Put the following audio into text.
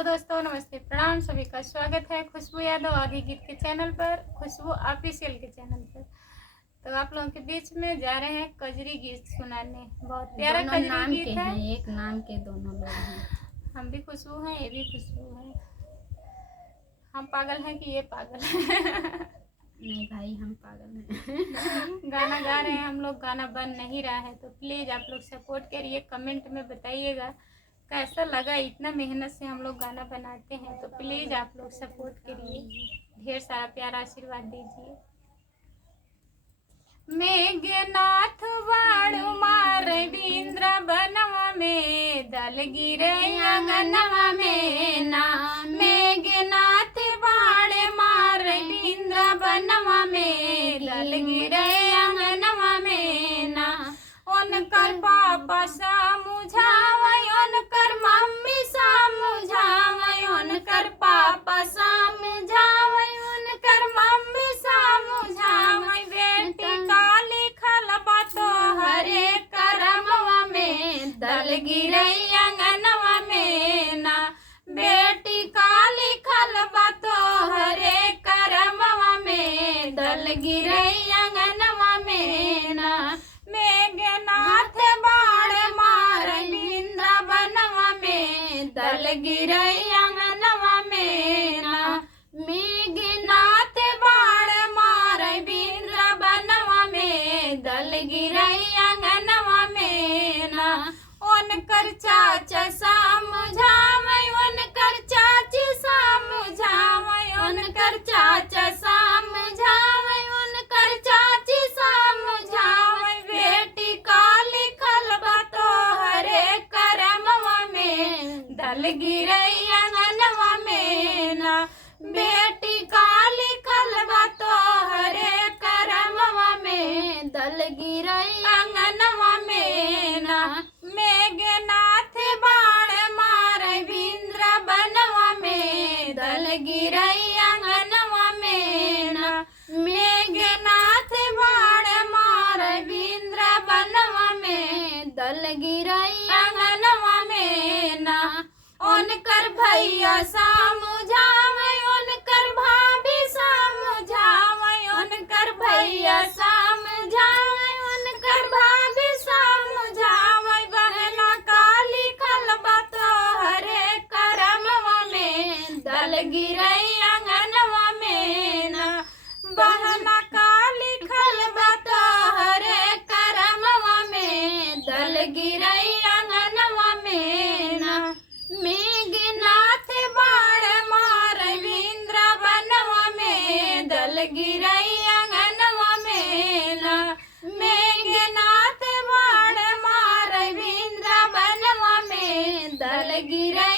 Hello दोस्तों, नमस्ते, प्रणाम। सभी का स्वागत है खुशबू यादव आगे गीत के चैनल पर, खुशबू ऑफिशियल के चैनल पर। तो आप लोगों के बीच में जा रहे हैं कजरी गीत सुनाने। बहुत प्यारा कजरी गीत है। एक नाम के दोनों लोग हैं। हम भी खुशबू हैं, ये भी खुशबू है। हम पागल हैं कि ये पागल है? नहीं भाई, हम पागल हैं। गाना गा रहे हैं हम लोग, गाना बन नहीं रहा है। तो प्लीज़ आप लोग सपोर्ट करिए, कमेंट में बताइएगा कैसा लगा। इतना मेहनत से हम लोग गाना बनाते हैं, तो प्लीज़ आप लोग सपोर्ट करिए, ढेर सारा प्यारा आशीर्वाद दीजिए। मेघनाथ वाणु मारे बिंद्र बनवा में, दल गिरे अंगनवा में ना। मेघनाथ वाण मारे बिंद्र बनवा में, दल गिरे अंगनवा में ना। उनकर पापा समझावे, उनकर मम्मी समझावे, उनकर पापा समझावे, उनकर मम्मी समझावे। बेटी का लिखल बा तोहरे करमवा में, दल गिरे अंगनवा में ना। बेटी का लिखल बा तोहरे करमवा में, दल गिरे अंगनवा में ना। मेघनाथ बाण मार बिंद्र बनवा में, दल गिरे अंगनवा में ना। मेघनाथ बाण मार बिंद्र बनवा में, दल गिरे अंगनवा में ना। उनकर चाचा समझावे, उनकर चाची समझावे, उनकर चाचा समझावे, उनकर चाची समझावे। बेटी का लिखल बा तोहरे करमवा में, दल गिरे अंगनवा में ना। बेटी का लिखल बा तोहरे करमवा में, दल गिरे अंगनवा में ना। मेघनाथ बाण मारे बिंद्र बनवा में, दल गिरे अंगनवा में ना। मेघनाथ बाण मारे बिंद्र बनवा में, दल गिरे अंगनवा में ना। उनकर भैया समझावे, उनकर भाभी समझावे, उनकर भैया समझावे, उनकर भाभी समझावे। बहना का लिखल बा तोहरे करमवा में, दल गिरे अंगनवा में ना। बहना का लिखल बा तोहरे करमवा में, दल गिरे अंगनवा में ना। मेघनाथ बाण मार बिंद्र बनवा में, दल गिरे अंगनवा में ना। मेघनाथ बाण मार बिंद्र बनवा में, दल गिरे